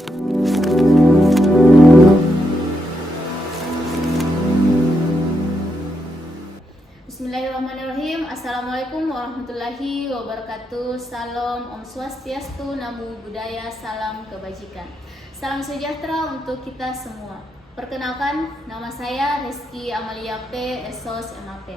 Bismillahirrahmanirrahim. Assalamualaikum warahmatullahi wabarakatuh. Salam, Om Swastiastu, Namo Buddhaya, salam kebajikan. Salam sejahtera untuk kita semua. Perkenalkan, nama saya Reski Amalia P. Esos MAP.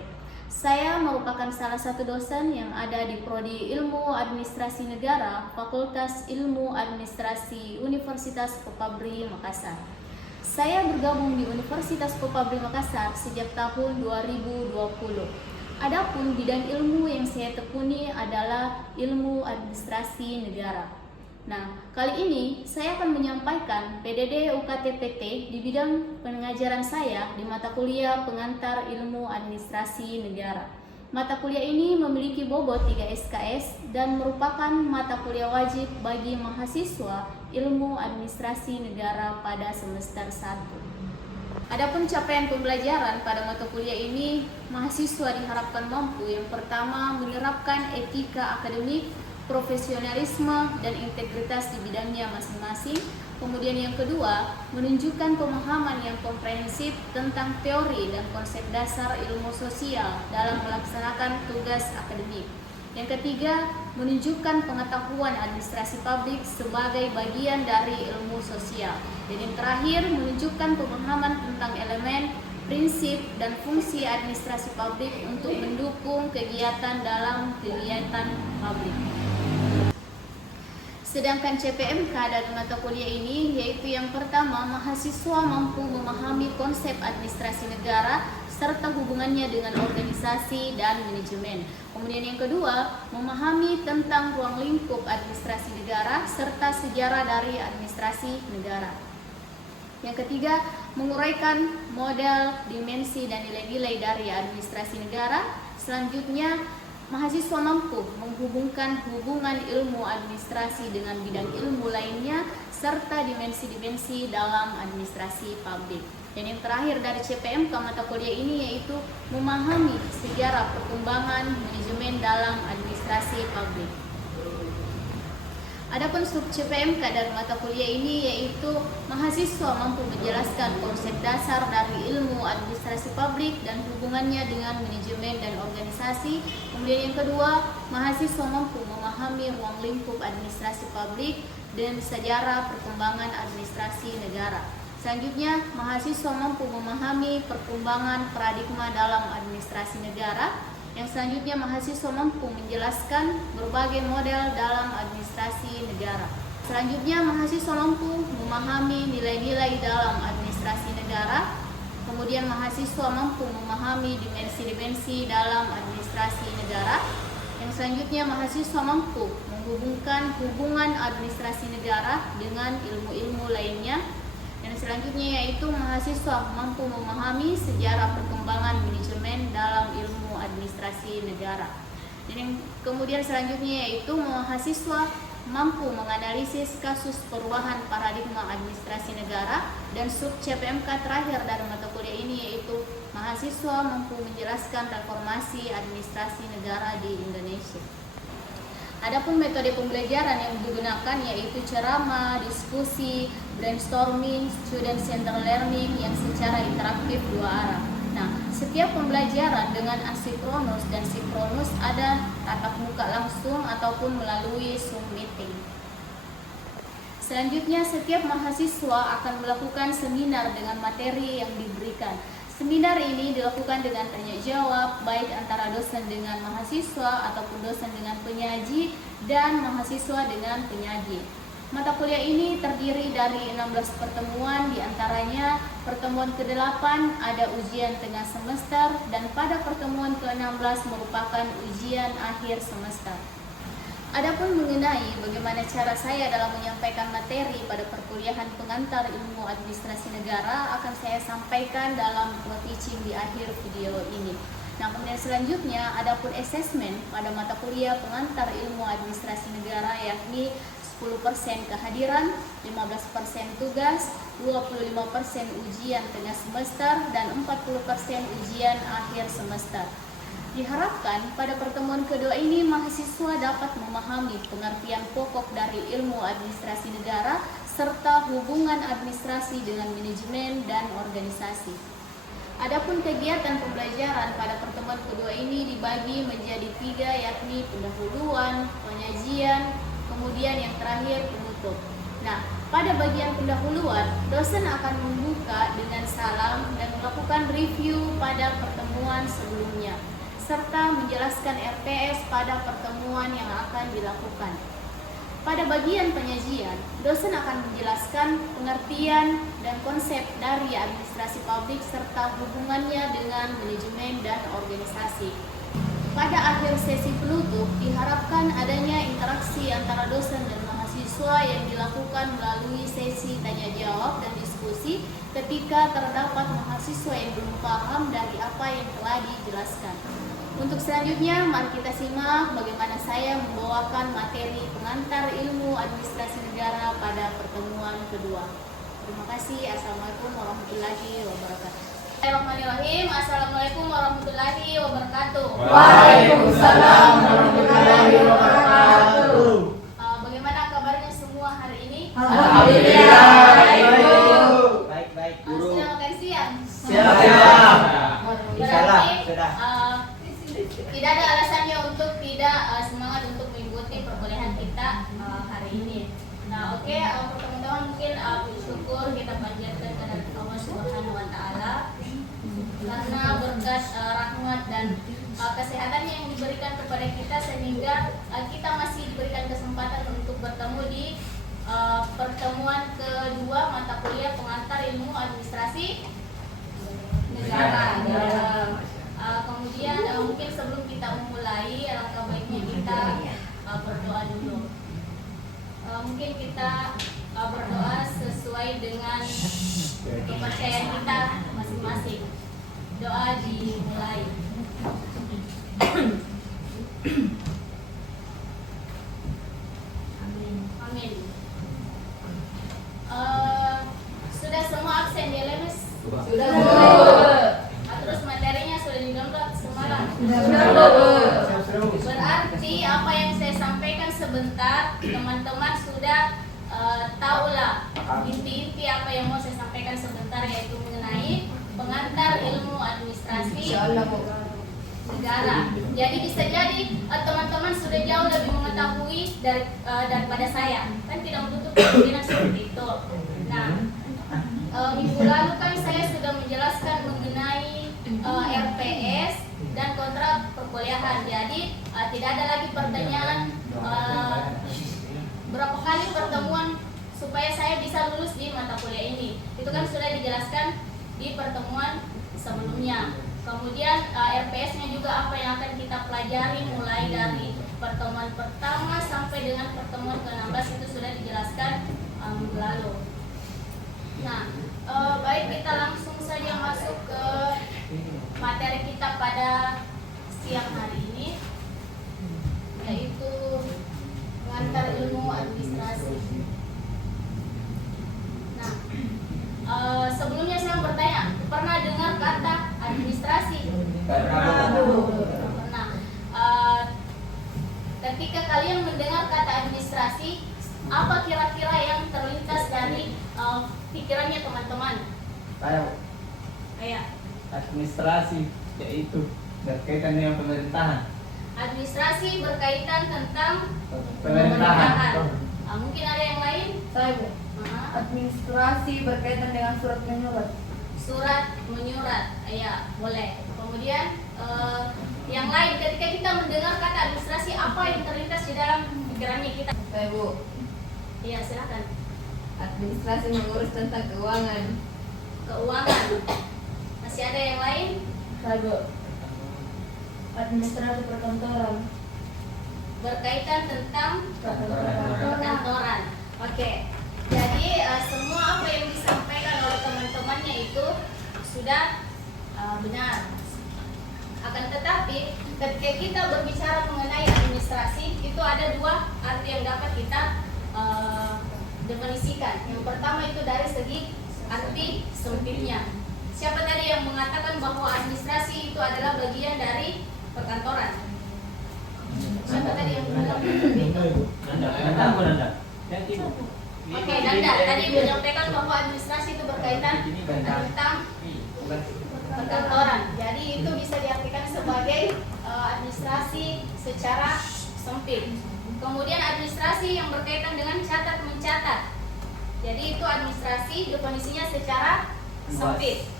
Saya merupakan salah satu dosen yang ada di Prodi Ilmu Administrasi Negara, Fakultas Ilmu Administrasi Universitas Kopabri, Makassar. Saya bergabung di Universitas Kopabri Makassar sejak tahun 2020. Adapun bidang ilmu yang saya tekuni adalah ilmu administrasi negara. Nah, kali ini saya akan menyampaikan PDD UKT-PT di bidang pengajaran saya di mata kuliah pengantar ilmu administrasi negara. Mata kuliah ini memiliki bobot 3 SKS dan merupakan mata kuliah wajib bagi mahasiswa ilmu administrasi negara pada semester 1. Adapun capaian pembelajaran pada mata kuliah ini, mahasiswa diharapkan mampu yang pertama menerapkan etika akademik, profesionalisme, dan integritas di bidangnya masing-masing. Kemudian yang kedua, menunjukkan pemahaman yang komprehensif tentang teori dan konsep dasar ilmu sosial dalam melaksanakan tugas akademik. Yang ketiga, menunjukkan pengetahuan administrasi publik sebagai bagian dari ilmu sosial. Dan yang terakhir, menunjukkan pemahaman tentang elemen, prinsip, dan fungsi administrasi publik untuk mendukung kegiatan dalam kegiatan publik. Sedangkan CPMK dari mata kuliah ini yaitu yang pertama, mahasiswa mampu memahami konsep administrasi negara serta hubungannya dengan organisasi dan manajemen. Kemudian yang kedua, memahami tentang ruang lingkup administrasi negara serta sejarah dari administrasi negara. Yang ketiga, menguraikan model, dimensi, dan nilai-nilai dari administrasi negara. Selanjutnya, mahasiswa mampu menghubungkan hubungan ilmu administrasi dengan bidang ilmu lainnya serta dimensi-dimensi dalam administrasi publik. Dan yang terakhir dari CPMK mata kuliah ini yaitu memahami sejarah perkembangan manajemen dalam administrasi publik. Adapun sub CPMK dari mata kuliah ini yaitu mahasiswa mampu menjelaskan konsep dasar dari ilmu administrasi publik dan hubungannya dengan manajemen dan organisasi. Kemudian yang kedua, mahasiswa mampu memahami ruang lingkup administrasi publik dan sejarah perkembangan administrasi negara. Selanjutnya, mahasiswa mampu memahami perkembangan paradigma dalam administrasi negara. Yang selanjutnya, mahasiswa mampu menjelaskan berbagai model dalam administrasi negara. Selanjutnya, mahasiswa mampu memahami nilai-nilai dalam administrasi negara. Kemudian, mahasiswa mampu memahami dimensi-dimensi dalam administrasi negara. Yang selanjutnya, mahasiswa mampu menghubungkan hubungan administrasi negara dengan ilmu-ilmu lainnya. Dan selanjutnya yaitu mahasiswa mampu memahami sejarah perkembangan manajemen dalam ilmu administrasi negara. Dan kemudian selanjutnya yaitu mahasiswa mampu menganalisis kasus perubahan paradigma administrasi negara. Dan sub CPMK terakhir dari mata kuliah ini yaitu mahasiswa mampu menjelaskan reformasi administrasi negara di Indonesia. Adapun metode pembelajaran yang digunakan yaitu ceramah, diskusi, brainstorming, student center learning yang secara interaktif dua arah. Nah, setiap pembelajaran dengan asinkronus dan sinkronus ada tatap muka langsung ataupun melalui Zoom meeting. Selanjutnya, setiap mahasiswa akan melakukan seminar dengan materi yang diberikan. Seminar ini dilakukan dengan tanya jawab baik antara dosen dengan mahasiswa ataupun dosen dengan penyaji dan mahasiswa dengan penyaji. Mata kuliah ini terdiri dari 16 pertemuan, diantaranya pertemuan ke-8 ada ujian tengah semester dan pada pertemuan ke-16 merupakan ujian akhir semester. Adapun mengenai bagaimana cara saya dalam menyampaikan materi pada perkuliahan pengantar ilmu administrasi negara akan saya sampaikan dalam teaching di akhir video ini. Nah, kemudian selanjutnya adapun assessment pada mata kuliah pengantar ilmu administrasi negara yakni 10% kehadiran, 15% tugas, 25% ujian tengah semester, dan 40% ujian akhir semester. Diharapkan pada pertemuan kedua ini mahasiswa dapat memahami pengertian pokok dari ilmu administrasi negara serta hubungan administrasi dengan manajemen dan organisasi. Adapun kegiatan pembelajaran pada pertemuan kedua ini dibagi menjadi 3, yakni pendahuluan, penyajian, kemudian yang terakhir penutup. Nah, pada bagian pendahuluan, dosen akan membuka dengan salam dan melakukan review pada pertemuan sebelumnya, serta menjelaskan RPS pada pertemuan yang akan dilakukan. Pada bagian penyajian, dosen akan menjelaskan pengertian dan konsep dari administrasi publik serta hubungannya dengan manajemen dan organisasi. Pada akhir sesi penutup, diharapkan adanya interaksi antara dosen dan mahasiswa yang dilakukan melalui sesi tanya jawab dan diskusi ketika terdapat mahasiswa yang belum paham dari apa yang telah dijelaskan. Untuk selanjutnya, mari kita simak bagaimana saya membawakan materi pengantar ilmu administrasi negara pada pertemuan kedua. Terima kasih. Assalamualaikum warahmatullahi wabarakatuh. Bismillahirrahmanirrahim. Assalamualaikum warahmatullahi wabarakatuh. Waalaikumsalam warahmatullahi wabarakatuh. Bagaimana kabarnya semua hari ini? Alhamdulillah. Baik, guru. Sudah makan siang? Siap. Berarti Sudah. tidak ada alasannya untuk tidak semangat untuk mengikuti perkuliahan kita hari ini. Nah, oke, teman-teman mungkin bersyukur kita panjatkan kepada Allah Subhanahu wa taala karena berkat rahmat dan kesehatannya yang diberikan kepada kita sehingga kita masih diberikan kesempatan untuk bertemu di pertemuan kedua mata kuliah pengantar ilmu administrasi negara. Kemudian mungkin sebelum kita memulai, alangkah baiknya kita berdoa dulu. Mungkin kita berdoa sesuai dengan kepercayaan kita masing-masing. Doa dimulai. Amin. Sudah semua absen di LMS? Sudah. Terus materinya sudah di-download semalam? Sudah. Berarti apa yang saya sampaikan sebentar, teman-teman sudah tahulah inti-inti apa yang mau saya sampaikan sebentar, yaitu mengenai pengantar ilmu administrasi negara. Jadi bisa jadi teman-teman sudah jauh lebih mengetahui daripada saya. Kan tidak menutup kemungkinan seperti itu. Nah, minggu lalu kan saya sudah menjelaskan mengenai RPS dan kontrak perkuliahan. Jadi tidak ada lagi pertanyaan berapa kali pertemuan supaya saya bisa lulus di mata kuliah ini. Itu kan sudah dijelaskan di pertemuan sebelumnya. Kemudian RPS-nya juga apa yang akan kita pelajari mulai dari pertemuan pertama sampai dengan pertemuan ke-16 itu sudah dijelaskan minggu lalu. Nah, baik, kita langsung saja masuk ke materi kita pada siang hari ini, yaitu pengantar ilmu administrasi. Nah, sebelumnya saya bertanya, pernah dengar kata administrasi? Pernah. Ketika kalian mendengar kata administrasi, apa kira-kira yang terlintas dari pikirannya teman-teman? Kayak Administrasi yaitu berkaitan dengan pemerintahan. administrasi berkaitan tentang Pemerintahan. Mungkin ada yang lain? Saya Bu. Administrasi berkaitan dengan surat menyurat. Surat menyurat, ya boleh. Kemudian yang lain, ketika kita mendengar kata administrasi, apa yang terlintas di dalam pikirannya kita? Saya Bu. Iya, silakan. Administrasi mengurus tentang keuangan. Keuangan. Masih ada yang lain? Saya Bu. Administrasi perkantoran. Berkaitan tentang Perkantoran. perkantoran. Oke. Jadi semua apa yang disampaikan oleh teman-temannya itu sudah benar. Akan tetapi ketika kita berbicara mengenai administrasi, itu ada dua arti yang dapat kita definisikan. Yang pertama itu dari segi arti sempitnya. Siapa tadi yang mengatakan bahwa administrasi itu adalah bagian dari perkantoran? Siapa tadi yang bilang itu? Nanda. Oke, Danda tadi menyampaikan bahwa administrasi itu berkaitan tentang perkantoran. Jadi itu bisa diartikan sebagai administrasi secara sempit. Kemudian administrasi yang berkaitan dengan catat mencatat. Jadi itu administrasi definisinya secara sempit.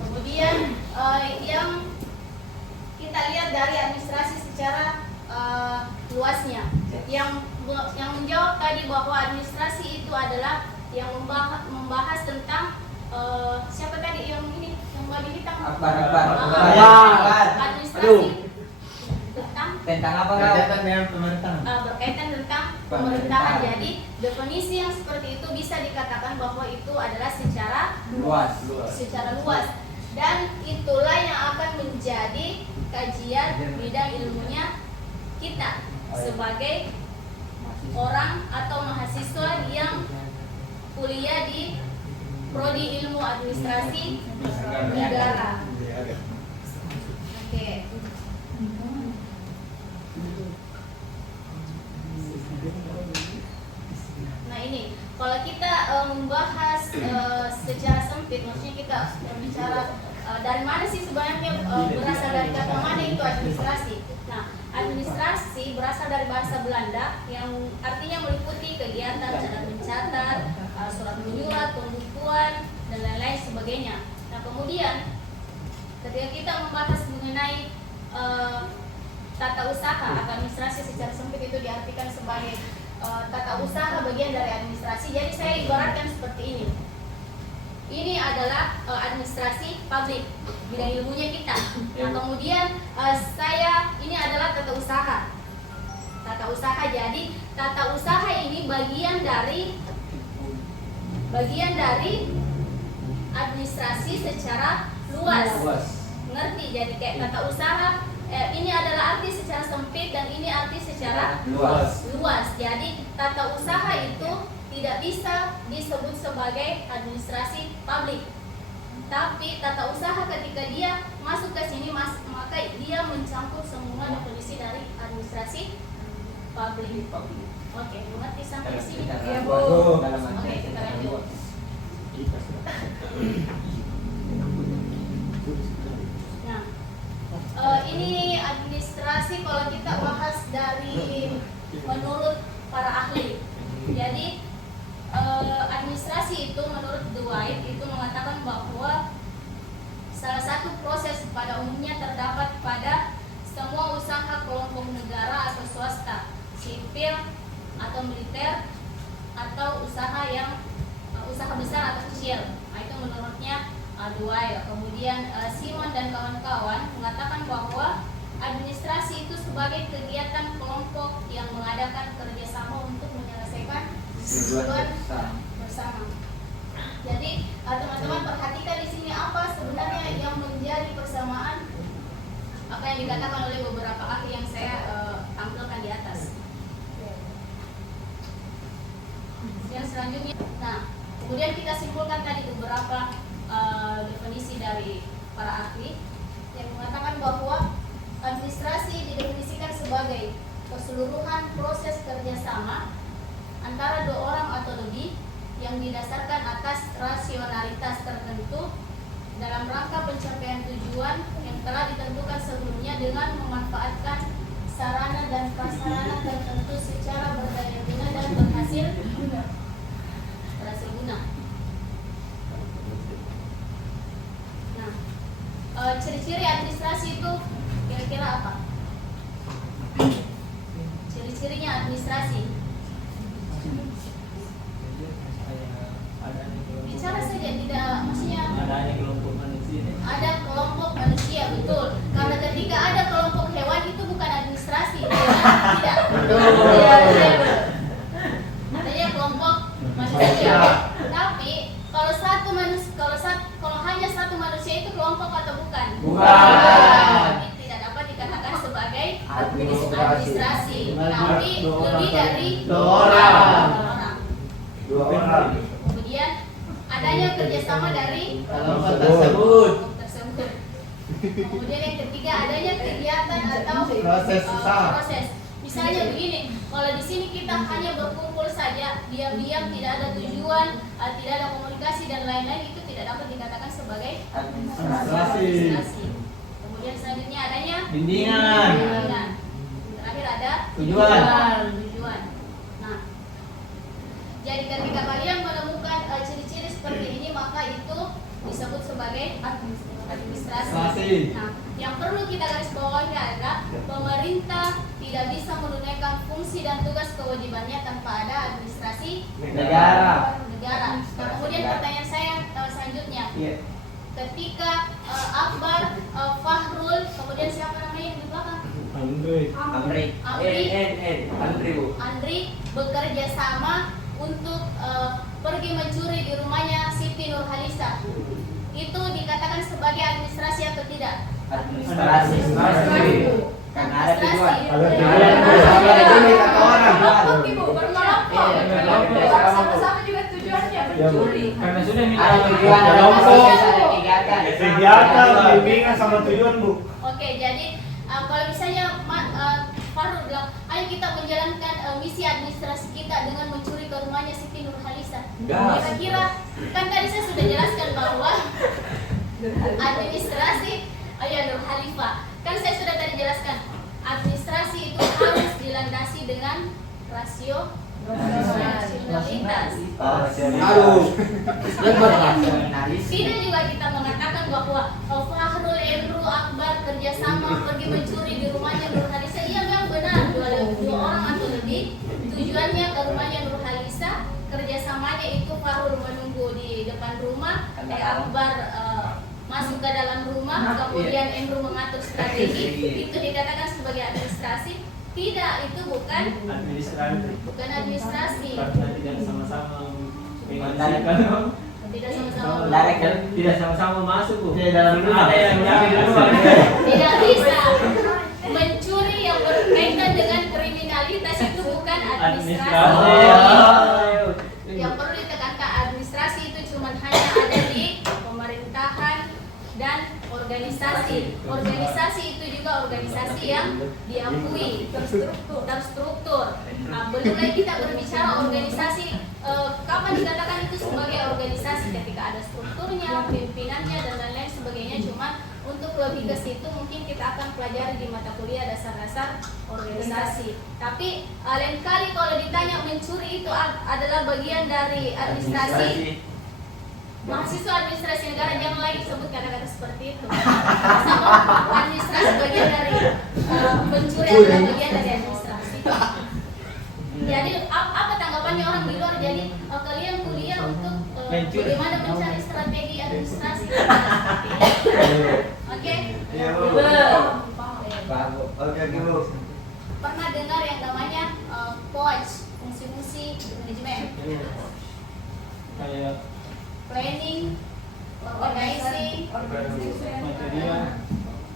Kemudian yang kita lihat dari administrasi secara luasnya, yang menjawab tadi bahwa administrasi itu adalah yang membahas tentang siapa tadi yang ini yang baju hitam? Administrasi Tentang apa kau? Berkaitan dengan pemerintahan. Berkaitan tentang pemerintahan. Jadi definisi yang seperti itu bisa dikatakan bahwa itu adalah secara Luas. luas, dan itulah yang akan menjadi kajian bidang ilmunya kita sebagai orang atau mahasiswa yang kuliah di prodi ilmu administrasi negara. Oke. Nah ini, kalau kita membahas secara sempit, maksudnya kita bicara dari mana sih sebenarnya berasal dari kata mana itu administrasi. Nah, administrasi berasal dari bahasa Belanda yang artinya meliputi kegiatan catat mencatat, surat menyurat, pembukuan, dan lain-lain sebagainya. Nah, kemudian ketika kita membahas mengenai tata usaha atau administrasi secara sempit itu diartikan sebagai tata usaha bagian dari administrasi. Jadi saya ibaratkan seperti ini. Ini adalah administrasi publik, bidang ilmunya kita. Nah, kemudian ini adalah tata usaha. Tata usaha. Jadi tata usaha ini bagian dari administrasi secara luas. Ngerti? Jadi kayak tata usaha ini adalah arti secara sempit dan ini arti secara luas. Jadi tata usaha itu tidak bisa disebut sebagai administrasi publik. Tapi tata usaha ketika dia masuk ke sini maka dia mencakup semua definisi dari administrasi publik. Oke, mengerti sampai sini? Ya, Bu. Oke, kita lanjut. Nah, ini administrasi kalau kita bahas dari menurut para ahli. Jadi administrasi itu menurut Dwight itu mengatakan bahwa salah satu proses pada umumnya terdapat pada semua usaha kelompok negara atau swasta, sipil atau militer, atau usaha besar atau kecil. Nah, itu menurutnya Dwight. Kemudian Simon dan kawan-kawan mengatakan bahwa administrasi itu sebagai kegiatan kelompok yang mengadakan kerjasama untuk menyelesaikan tujuan bersama. Jadi teman-teman perhatikan di sini apa sebenarnya yang menjadi persamaan apa yang dikatakan oleh beberapa ahli yang saya tampilkan di atas. Yang selanjutnya, nah kemudian kita simpulkan tadi beberapa definisi dari para ahli yang mengatakan bahwa administrasi didefinisikan sebagai keseluruhan proses kerjasama antara dua orang atau lebih yang didasarkan atas rasionalitas tertentu dalam rangka pencapaian tujuan yang telah ditentukan sebelumnya dengan memanfaatkan sarana dan prasarana tertentu secara berdaya guna dan berhasil guna. Nah, ciri-ciri administrasi itu kira-kira apa? Ciri-cirinya administrasi. Bicara saja, tidak maksudnya ada kelompok manusia, betul. Karena ketika ada kelompok hewan itu bukan administrasi, tidak. Adanya kelompok manusia. Tapi kalau hanya satu manusia itu kelompok atau bukan? Bukan. Tidak dapat dikatakan sebagai administrasi. Tapi lebih dari dua orang. Kemudian adanya kerjasama dari Kelompok tersebut. Kemudian yang ketiga adanya kegiatan atau Proses usaha. proses. Misalnya begini, kalau di sini kita hanya berkumpul saja, diam-diam, tidak ada tujuan, tidak ada komunikasi dan lain-lain, itu tidak dapat dikatakan sebagai administrasi. Kemudian selanjutnya adanya Bimbingan. bimbingan. Terakhir ada Tujuan. tujuan. Nah, jadi ketika kalian menemukan ciri-ciri seperti ini, maka itu disebut sebagai administrasi. Nah, yang perlu kita garis bawahi adalah pemerintah tidak bisa menunaikan fungsi dan tugas kewajibannya tanpa ada administrasi Negara. negara. Nah, kemudian pertanyaan saya selanjutnya, Iya. ketika Akbar, Fahrul, kemudian siapa namanya yang di belakang? Andri bekerja sama untuk pergi mencuri di rumahnya Siti Nurhalisa. Itu dikatakan sebagai administrasi atau tidak? Administrasi. Karena ada tujuan. Sama-sama juga tujuannya mencuri. Karena sudah Ada tujuan, ada Kelompok. proses, ada kegiatan. Kegiatan, bimbingan sama tujuan, Bu. Oke, jadi kalau misalnya Fahrul bilang, ayo kita menjalankan misi administrasi kita dengan mencuri ke rumahnya Siti Nurhalisa. Gas. Kira-kira, kan tadi saya sudah jelaskan bahwa administrasi, Nurhalifah. Kan saya sudah tadi jelaskan, administrasi itu harus dilandasi dengan rasio rasionalitas. Tidak juga kita mengatakan bahwa Fahrul, Emru, Akbar kerjasama pergi mencuri di rumahnya Nurhalisa. Iya memang benar, dua orang atau lebih. Tujuannya ke rumahnya Nurhalisa, kerjasamanya itu Fahrul menunggu di depan rumah, Akbar masuk ke dalam rumah, kemudian Emru mengatur strategi. Itu dikatakan sebagai administrasi. Tidak, itu bukan administrasi. Karena tidak sama-sama Tidak sama-sama. Tidak sama-sama masuk, Bu. Dalam rumah. Ada yang di luar. Tidak bisa. Mencuri yang berkaitan dengan kriminalitas itu bukan administrasi. Yang perlu ditekankan, administrasi itu cuma hanya ada di pemerintahan dan organisasi. Organisasi itu juga organisasi yang diakui, terstruktur. Nah, belum lagi kita berbicara organisasi, kapan dikatakan itu sebagai organisasi, ketika ada strukturnya, pimpinannya dan lain-lain sebagainya. Cuma untuk lebih ke situ mungkin kita akan pelajari di mata kuliah dasar-dasar organisasi. Tapi lain kali kalau ditanya mencuri itu adalah bagian dari administrasi. Mahasiswa administrasi negara jangan lagi sebut kata-kata seperti itu. Sama administrasi bagian dari mencuri adalah bagian dari administrasi. Jadi apa tanggapannya orang di luar? Jadi kalian kuliah untuk bagaimana mencari strategi administrasi. Oke? Oke, Bu. Pernah dengar yang namanya POAJ, fungsi-fungsi manajemen? kayak Planning, organizing,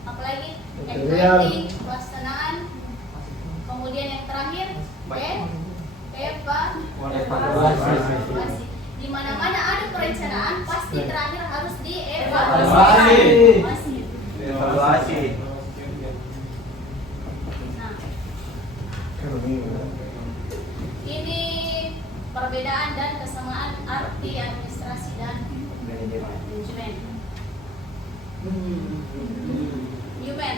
apalagi implementing, pelaksanaan. Kemudian yang terakhir, evaluasi. Di mana-mana ada perencanaan, pasti terakhir harus dievaluasi. Evaluasi. Nah, ini perbedaan dan kesamaan arti administrasi dan manajemen. Human.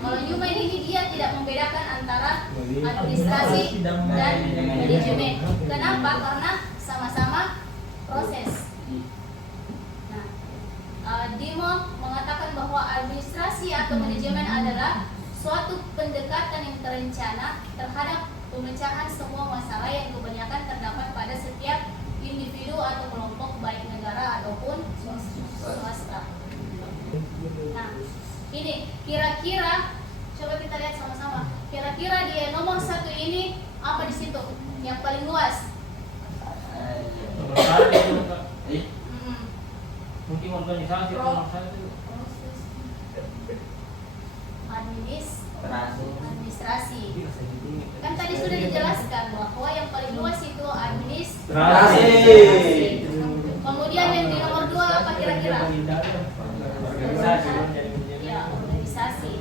Kalau human ini dia tidak membedakan antara administrasi dan manajemen. Kenapa? Karena sama-sama proses. Nah, Dimo mengatakan bahwa administrasi atau manajemen adalah suatu pendekatan yang terencana terhadap pemecahan semua masalah yang kebanyakan terdapat pada setiap individu atau kelompok, baik negara ataupun swasta. Nah, ini kira-kira coba kita lihat sama-sama. Kira-kira di nomor 1 ini apa di situ yang paling luas? mungkin organisasi administrasi. Kan tadi sudah dijelaskan bahwa yang paling luas itu Administrasi. Kemudian yang di nomor 2 apa kira-kira? Ya, organisasi.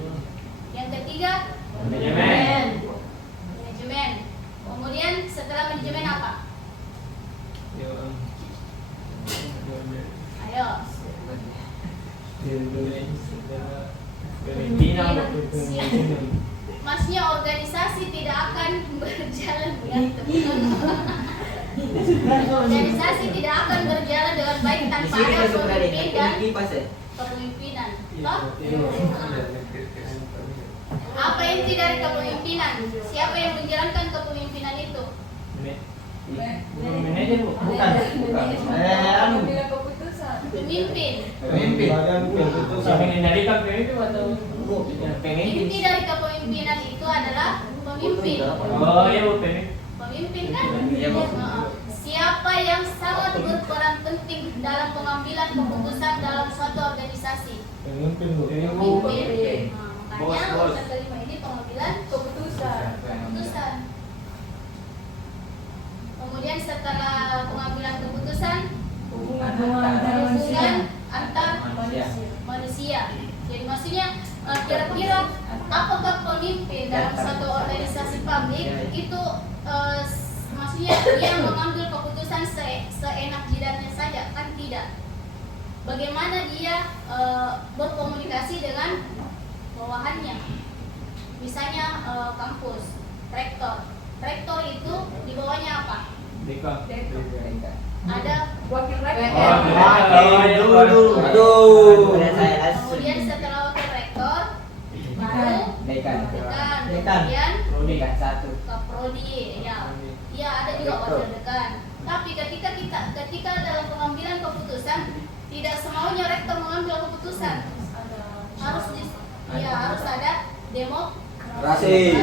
Yang ketiga, manajemen. Maksudnya organisasi tidak akan berjalan dengan organisasi tidak akan berjalan dengan baik Di tanpa sini ada kan suka pemimpin dan kipas ya. kepemimpinan. Toh? Apa inti dari kepemimpinan? Siapa yang menjalankan kepemimpinan itu? Bukan manajer bu. Bukan. Anu. Ambil keputusan. Pemimpin. Pemimpin. Siapa yang menjadikan pemimpin atau yang pemimpin? Inti dari kepemimpinan itu adalah pemimpin. Oh iya bu, pemimpin. Pemimpin kan? Iya, Bu. Siapa yang sangat berperan penting dalam pengambilan keputusan dalam suatu organisasi? Pemimpin bu. Pemimpin. Makanya Bos. urutan kelima ini pengambilan keputusan. Keputusan. Kemudian setelah pengambilan keputusan, Hubungan antara manusia. hubungan antar Manusia. manusia. Jadi maksudnya kira-kira apakah pemimpin dalam suatu organisasi publik itu maksudnya dia mengambil keputusan seenak jidatnya saja? Kan tidak. Bagaimana dia berkomunikasi dengan bawahannya? Misalnya kampus, rektor. Rektor itu di bawahnya apa? Deka. Ada Wakil rektor. Aduh. kemudian setelah wakil rektor baru Dekan. dekan, Dekan. kemudian Dekan satu. kaprodi, ya, ya ada juga wakil dekan. Tapi ketika dalam pengambilan keputusan tidak semaunya rektor mengambil keputusan, harus ada demokrasi.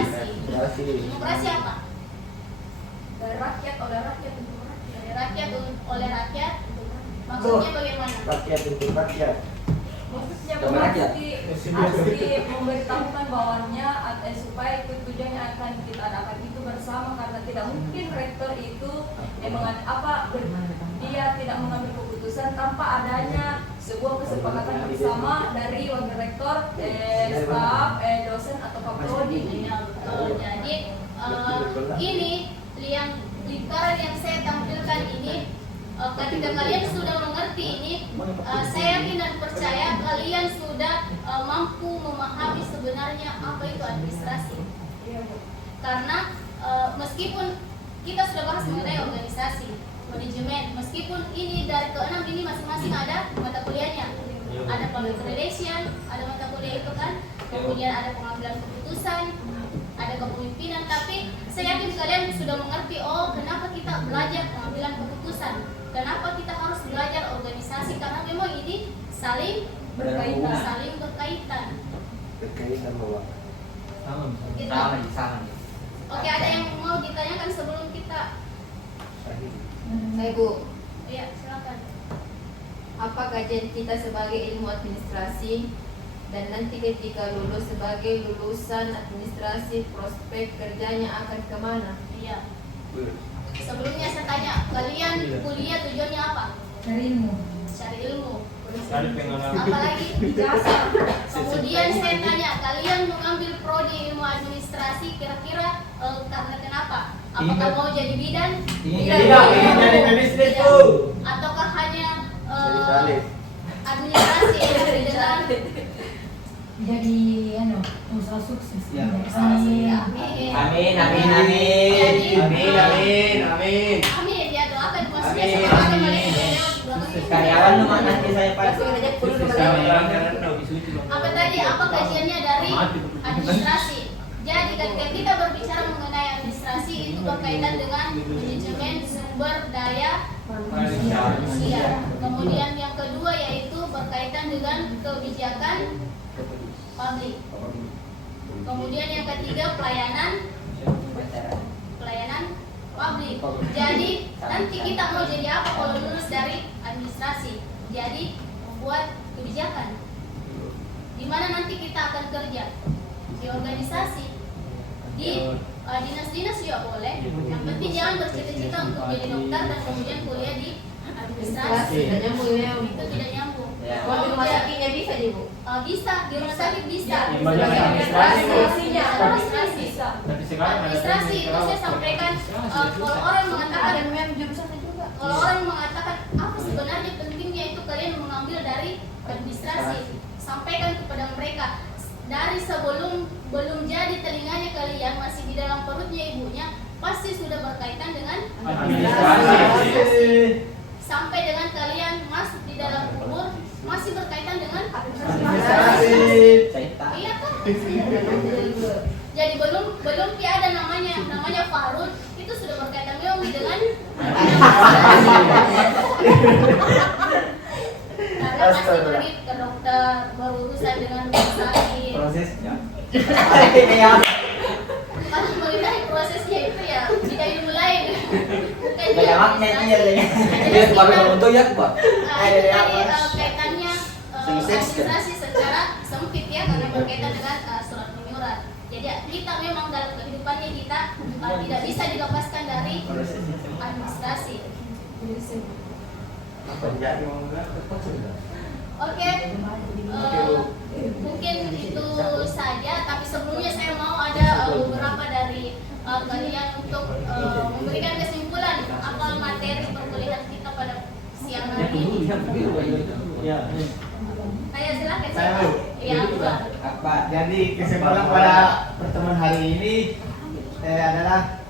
Demokrasi apa? Dari rakyat oleh rakyat untuk rakyat. Dari rakyat oleh rakyat. Maksudnya bagaimana? Rakyat untuk rakyat. Maksudnya Sama rakyat. pasti memberitahukan bawahnya supaya ikut tujuannya akan kita adakan itu bersama, karena tidak mungkin rektor itu dia tidak mengambil keputusan tanpa adanya sebuah kesepakatan bersama dari wakil rektor, staf, dosen atau kaprodi. Ya, betul. Jadi ini yang lingkaran yang saya tampilkan ini, ketika kalian sudah mengerti ini, saya yakin dan percaya kalian sudah mampu memahami sebenarnya apa itu administrasi. Karena meskipun kita sudah bahas mengenai organisasi, manajemen, meskipun ini dari ke-6 ini masing-masing ada mata kuliahnya. Ada public relation, ada mata kuliah itu kan, kemudian ada pengambilan keputusan, ada kepemimpinan, tapi saya yakin kalian sudah mengerti, oh kenapa kita belajar pengambilan keputusan, kenapa kita harus belajar organisasi, karena memang ini saling berkaitan. Berkaitan bahwa Gitu. Sama. Oke, ada yang mau ditanyakan sebelum kita? Saya Bu, Ya, silakan. apa kajian kita sebagai ilmu administrasi, dan nanti ketika lulus sebagai lulusan administrasi, prospek kerjanya akan kemana? Iya. Sebelumnya saya tanya, kalian kuliah tujuannya apa? Cari ilmu. Cari ilmu. Cari pengalaman. Apalagi jasa. Kemudian saya tanya, kalian mengambil prodi ilmu administrasi kira-kira karena kenapa? Apakah mau jadi bidan? Ingin jadi pebisnis Bu. Ataukah hanya Jadi salib. administrasi yang jalan? Jadi usaha sukses. Ya. Amin. Amin. Amin. Amin, ya doakan maksudnya Amin. sama ada mereka yang lewat di belakang ini. Karyawan lu mah nanti saya pas. Apa tadi? Apa kajiannya dari administrasi? Jadi ketika kita berbicara mengenai administrasi itu berkaitan dengan manajemen sumber daya manusia. Kemudian yang kedua yaitu berkaitan dengan kebijakan publik. Kemudian yang ketiga pelayanan publik. Jadi nanti kita mau jadi apa kalau lulus dari administrasi? Jadi membuat kebijakan. Di mana nanti kita akan kerja? Di organisasi, di dinas-dinas juga boleh. Yang penting jangan bercita-cita untuk jadi dokter dan kemudian kuliah di administrasi. Tidak nyambung ya. Itu tidak nyambung. Ya. Kalau di rumah sakitnya bisa nih Bu. Bisa di rumah sakit bisa. Di banyak administrasi, Bu. Administrasi. Tapi sekarang ada Administrasi itu saya sampaikan kalau orang mengatakan jurusannya juga. kalau orang mengatakan apa sebenarnya pentingnya itu kalian mengambil dari administrasi, sampaikan kepada mereka dari sebelum belum jadi telinganya kalian masih di dalam perutnya ibunya pasti sudah berkaitan dengan Administrasi. sampai dengan kalian masuk di dalam kubur masih berkaitan dengan Saya tak. iya kan? Jadi belum tiada namanya Farud itu sudah berkaitan memang dengan karena masih pergi ke dokter berurusan dengan rumah sakit. Prosesnya. Kalau mengenai prosesnya itu ya tidak dimulai bukan Gak ada magnetnya administrasi. ya. Jadi Baru kita- untuk ya, Pak. Itu tadi kaitannya Sukses, kan? administrasi secara sempit ya karena berkaitan dengan surat menyurat. Jadi kita memang dalam kehidupannya kita tidak bisa dilepaskan dari administrasi. Apa jadi mau enggak? Oke, mungkin itu saja. Tapi sebelumnya saya mau ada beberapa dari kalian untuk memberikan kesimpulan apa materi perkuliahan kita pada siang hari ini. Ya. Saya silakan. Saya siapa? mau. Iya, Pak. Apa? Jadi kesimpulan pada pertemuan hari ini adalah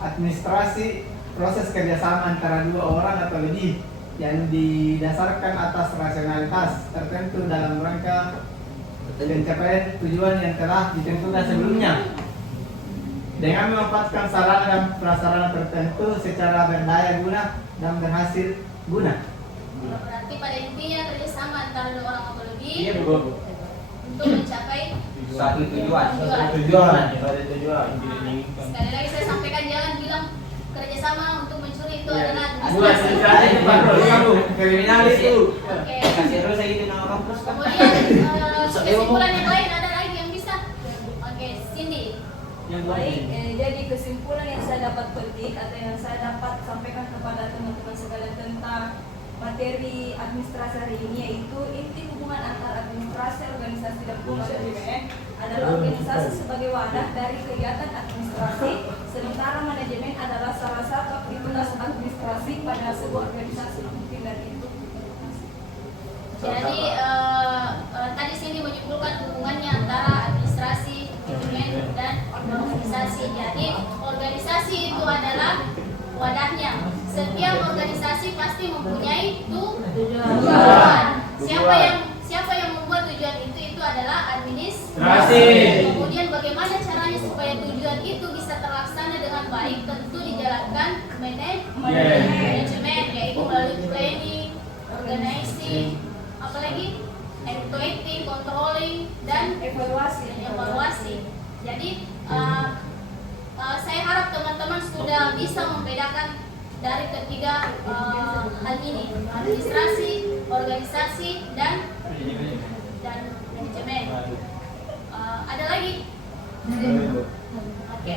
administrasi proses kerjasama antara dua orang atau lebih yang didasarkan atas rasionalitas tertentu dalam rangka pencapaian tujuan yang telah ditentukan sebelumnya dengan memanfaatkan sarana dan prasarana tertentu secara berdaya guna dan berhasil guna. Berarti pada intinya kerjasama antara dua orang atau Iya, lebih Bu. untuk mencapai Suatu tujuan. Tujuan pada tujuan. sekali lagi saya sampaikan jangan bilang kerjasama untuk mencuri itu Iya. adalah Bukan administrasi, bukan kamu kriminal itu. Oke. Kasih terus saya gitu nama kampus kan. Kemudian kesimpulan yang lain ada lagi yang bisa? Oke, Cindy. Baik, jadi kesimpulan yang saya dapat petik atau yang saya dapat sampaikan kepada teman-teman sekalian tentang materi administrasi hari ini yaitu inti hubungan antara administrasi, organisasi dan manajemen adalah organisasi sebagai wadah dari kegiatan administrasi, sementara manajemen adalah salah satu aktivitas administrasi pada sebuah organisasi. Mungkin dari itu. Jadi tadi sini menyimpulkan hubungannya antara administrasi, manajemen dan organisasi. Jadi organisasi itu adalah wadahnya. Setiap organisasi pasti mempunyai tujuan. Siapa yang membuat tujuan itu adalah administrasi. Kemudian bagaimana caranya supaya tujuan itu bisa terlaksana dengan baik? Tentu dijalankan manajemen, yaitu melalui planning, organizing, apalagi evaluating, controlling, dan evaluasi. Jadi saya harap teman-teman sudah bisa membedakan dari ketiga hal ini, administrasi, organisasi, dan manajemen. Ada lagi? Oke.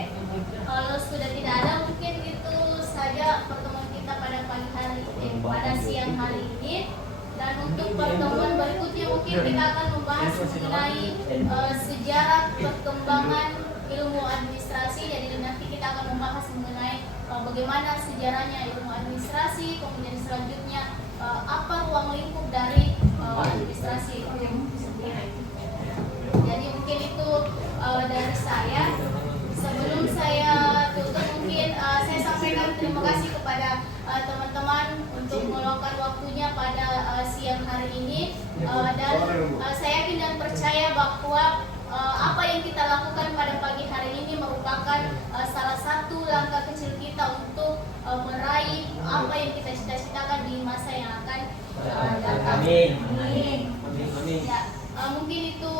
Kalau sudah tidak ada, mungkin itu saja pertemuan kita pada pada siang hari ini. Dan untuk pertemuan berikutnya mungkin kita akan membahas mengenai sejarah perkembangan ilmu administrasi. Jadi nanti kita akan membahas mengenai bagaimana sejarahnya ilmu administrasi, kemudian selanjutnya apa ruang lingkup dari administrasi itu sendiri. Jadi mungkin itu dari saya. Sebelum saya tutup mungkin saya sampaikan terima kasih kepada teman-teman untuk meluangkan waktunya pada siang hari ini dan saya yakin dan percaya bahwa apa yang kita lakukan pada pagi hari ini merupakan salah satu langkah kecil kita untuk meraih apa yang kita cita-citakan di masa yang akan datang. Amin. Ya, mungkin itu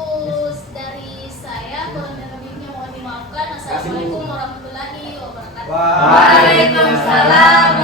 dari saya, kurang dan lebihnya mohon dimaafkan. Assalamualaikum warahmatullahi wabarakatuh. Waalaikumsalam